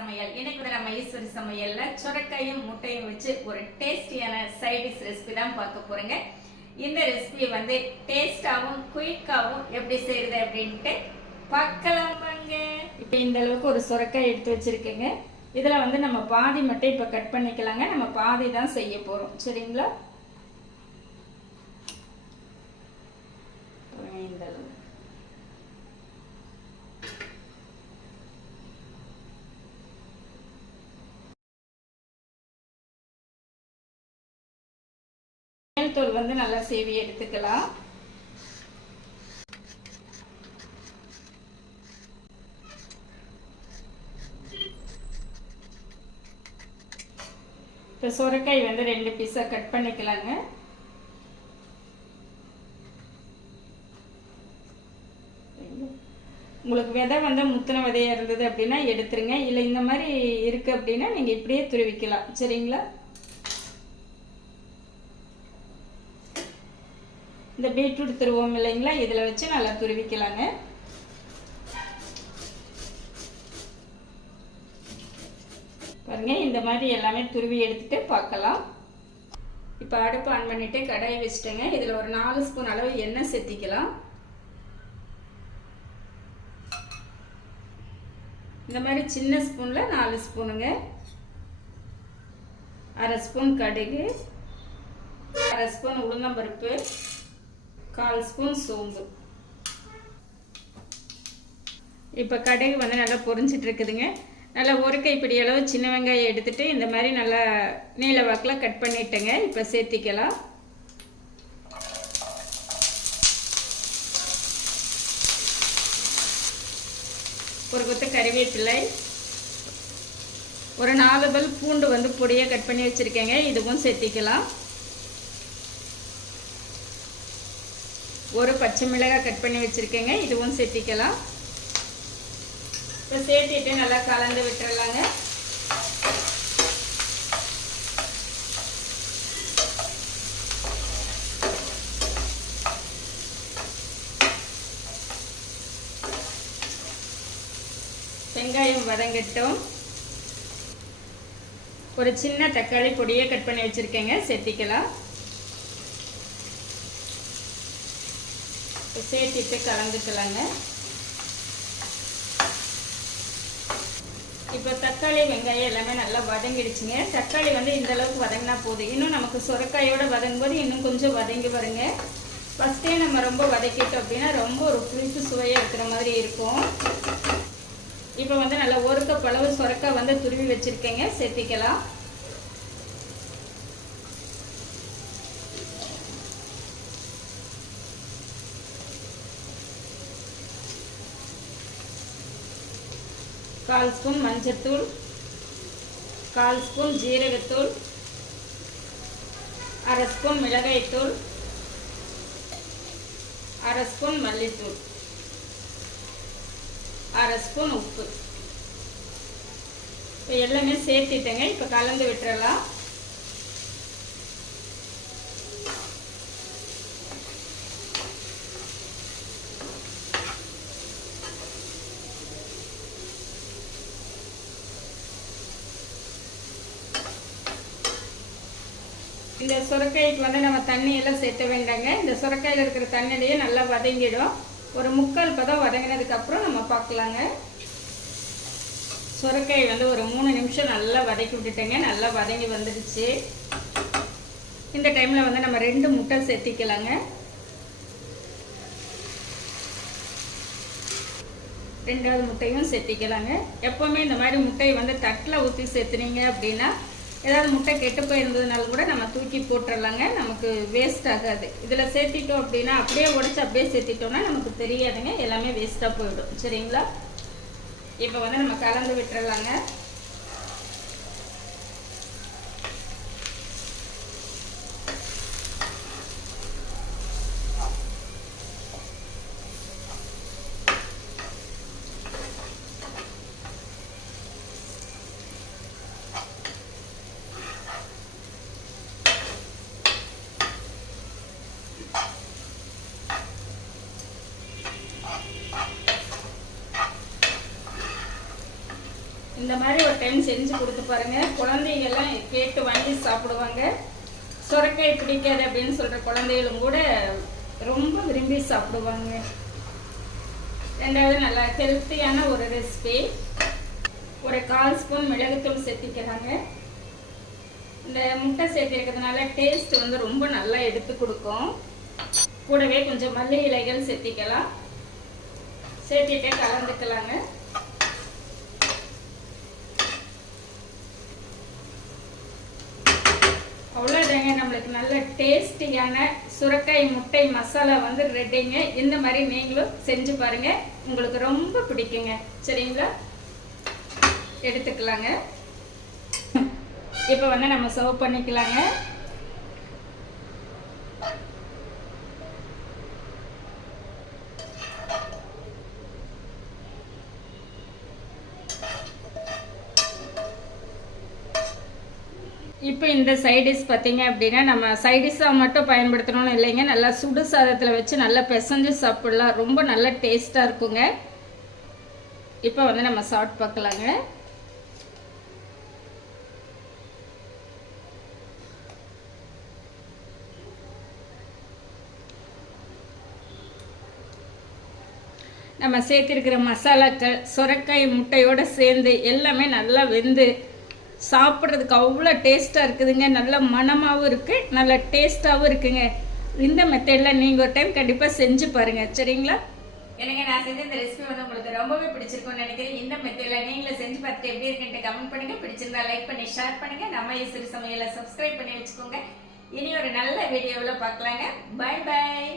சமையல். இன்னைக்கு நம்ம ஈஸ்வரி சமையல்ல சொரக்காயும் முட்டையும் வச்சு ஒரு டேஸ்டியான சைட் டிஷ் ரெசிபி தான் பார்க்க போறேங்க. இந்த ரெசிபி வந்து டேஸ்டாவும் குயிக்காவும் எப்படி செய்யறது அப்படின்ட்டு பார்க்கலாமாங்க. இப்போ இந்த அளவுக்கு ஒரு சொரக்காய் எடுத்து வச்சிருக்கேங்க. இதுல வந்து நம்ம பாதி மட்டும் இப்ப கட் பண்ணிக்கலாங்க. நம்ம பாதி தான் செய்ய போறோம், சரிங்களா? இந்த அளவு தூள் வந்து நல்லா சேவி எடுத்துக்கலாம். இப்போ சொரக்காய் வந்து 2 பீஸா கட் பண்ணிக்கலாங்க. உங்களுக்கு விதை வந்து முத்தின விதையா இருந்தது அப்படின்னா எடுத்துருங்க. இல்லை இந்த மாதிரி இருக்கு அப்படின்னா நீங்க இப்படியே துருவிக்கலாம், சரிங்களா? இந்த பீட்ரூட் துருவோம் இல்லைங்களா, இதில் வச்சு நல்லா துருவிக்கலாங்க. பாருங்க, இந்த மாதிரி எல்லாமே துருவி எடுத்துட்டு பார்க்கலாம். இப்போ அடுப்பு ஆன் பண்ணிட்டு கடாயை வச்சுட்டேங்க. இதில் ஒரு 4 ஸ்பூன் அளவு எண்ணெய் சேர்த்திக்கலாம். இந்த மாதிரி சின்ன ஸ்பூன்ல 4 ஸ்பூனுங்க. 1/2 ஸ்பூன் கடுகு, 1/2 ஸ்பூன் உளுந்தம்பருப்பு, 1/4 ஸ்பூன் சோம்பு. இப்போ கடுகு வந்து நல்லா பொரிஞ்சிட்டு இருக்குதுங்க. நல்லா ஒரு கைப்பிடி அளவு சின்ன வெங்காயம் எடுத்துட்டு இந்த மாதிரி நல்லா நீல வாக்கில் கட் பண்ணிட்டேங்க. இப்போ சேர்த்திக்கலாம். ஒரு கொத்து கறிவேப்பிலை, ஒரு 4 பல் பூண்டு வந்து பொடியாக கட் பண்ணி வச்சுருக்கேங்க, இதுவும் சேர்த்திக்கலாம். ஒரு பச்சை மிளகாய் கட் பண்ணி வச்சுருக்கேங்க, இதுவும் சேர்த்திக்கலாம். இப்போ சேர்த்திட்டு நல்லா கலந்து விட்டுறலாங்க. வெங்காயம் வதங்கட்டும். ஒரு சின்ன தக்காளி பொடியை கட் பண்ணி வச்சிருக்கேங்க, சேர்த்திக்கலாம். சேர்த்திட்டு கலந்துக்கலாங்க. இப்போ தக்காளி வெங்காயம் எல்லாமே நல்லா வதங்கிடுச்சுங்க. தக்காளி வந்து இந்த அளவுக்கு வதங்கினா போதும். இன்னும் நமக்கு சொரக்காயோட வதங்கும் போது இன்னும் கொஞ்சம் வதங்கி வருங்க. ஃபர்ஸ்டே நம்ம ரொம்ப வதக்கிட்டோம் அப்படின்னா ரொம்ப ஒரு புளிப்பு சுவையாக இருக்கிற மாதிரி இருக்கும். இப்போ வந்து நல்லா 1 கப் அளவு சொரக்காய் வந்து துருவி வச்சிருக்கேங்க, சேர்த்திக்கலாம். கால் ஸ்பூன் மஞ்சத்தூள், 1/4 ஸ்பூன் ஜீரகத்தூள், 1/2 ஸ்பூன் மிளகாய்த்தூள், 1/2 ஸ்பூன் மல்லித்தூள், 1/2 ஸ்பூன் உப்பு. இப்போ எல்லாமே சேர்த்திட்டேங்க. இப்போ கலந்து விட்டுறலாம். இந்த சுரக்காய்க்கு வந்து நம்ம தண்ணி எல்லாம் சேர்த்த வேண்டாங்க. இந்த சுரக்காயில் இருக்கிற தண்ணியிலேயே நல்லா வதங்கிடும். ஒரு 3/4 பதம் வதங்கினதுக்கு அப்புறம் நம்ம பார்க்கலாங்க. சுரக்காய் வந்து ஒரு 3 நிமிஷம் நல்லா வதக்கி விட்டுட்டேங்க. நல்லா வதங்கி வந்துடுச்சு. இந்த டைம்ல வந்து நம்ம 2 முட்டை சேர்த்திக்கலாங்க. 2வது முட்டையும் சேர்த்திக்கலாங்க. எப்பவுமே இந்த மாதிரி முட்டையை வந்து தட்டில் ஊற்றி சேர்த்துனீங்க அப்படின்னா ஏதாவது முட்டை கெட்டு போயிருந்ததுனால கூட நம்ம தூக்கி போட்டுடலாங்க. நமக்கு வேஸ்ட் ஆகாது. இதில் சேர்த்திட்டோம் அப்படின்னா அப்படியே உடைச்சு அப்படியே சேர்த்திட்டோம்னா நமக்கு தெரியாதுங்க, எல்லாமே வேஸ்ட்டாக போயிடும், சரிங்களா? இப்போ வந்து நம்ம கலந்து விட்டுறலாங்க. இந்த இந்த மாதிரி ஒரு டைம் செஞ்சு கொடுத்து பாருங்க. குழந்தைங்கெல்லாம் கேட்டு வாங்கி சாப்பிடுவாங்க. சுரைக்காய் பிடிக்காது அப்படின்னு சொல்ற குழந்தைகளும் கூட ரொம்ப விரும்பி சாப்பிடுவாங்க. ரெண்டாவது நல்லா ஹெல்த்தியான ஒரு ரெசிபி. ஒரு 1/4 ஸ்பூன் மிளகுத்தூள் சேர்த்திக்கிறாங்க. இந்த முட்டை சேர்த்திருக்கிறதுனால டேஸ்ட் வந்து ரொம்ப நல்லா எடுத்து கொடுக்கும். கூடவே கொஞ்சம் மல்லி இலைகள் சேர்த்திக்கலாம். சேர்த்திட்டே கலந்துக்கலாங்க. அவ்வளோதாங்க, நம்மளுக்கு நல்ல டேஸ்டியான சுரைக்காய் முட்டை மசாலா வந்து ரெடிங்க. இந்த மாதிரி நீங்களும் செஞ்சு பாருங்க, உங்களுக்கு ரொம்ப பிடிக்குங்க. சரிங்களா, எடுத்துக்கலாங்க. இப்போ வந்து நம்ம சர்வ் பண்ணிக்கலாங்க. இப்போ இந்த சைடிஷ் பார்த்தீங்க அப்படின்னா நம்ம சைடிஷாக மட்டும் பயன்படுத்தணும்னு இல்லைங்க, நல்லா சுடு சாதத்தில் வச்சு நல்லா பிசைஞ்சு சாப்பிடலாம். ரொம்ப நல்ல டேஸ்ட்டாக இருக்குங்க. இப்போ வந்து நம்ம சாப்பிட்டு பார்க்கலாங்க. நம்ம சேர்த்திருக்கிற மசாலாக்கள் சுரைக்காய் முட்டையோடு சேர்ந்து எல்லாமே நல்லா வெந்து சாப்பிட்றதுக்கு அவ்வளோ டேஸ்ட்டாக இருக்குதுங்க. நல்ல மணமாகவும் இருக்குது, நல்ல டேஸ்ட்டாகவும் இருக்குங்க. இந்த மெத்தடில் நீங்கள் ஒரு டைம் கண்டிப்பாக செஞ்சு பாருங்கள். சரிங்களா, எனக்கு நான் செஞ்ச இந்த ரெசிபி வந்து உங்களுக்கு ரொம்பவே பிடிச்சிருக்கும்னு நினைக்கிறேன். இந்த மெத்தடில் நீங்களும் செஞ்சு பார்த்துட்டு எப்படி இருக்குன்ட்டு கமெண்ட் பண்ணுங்கள். பிடிச்சிருந்தா லைக் பண்ணி ஷேர் பண்ணுங்கள். நம்ம ஈஸ்வரி சமையலை சப்ஸ்கிரைப் பண்ணி வச்சுக்கோங்க. இனி ஒரு நல்ல வீடியோவில் பார்க்கலாங்க. Bye bye.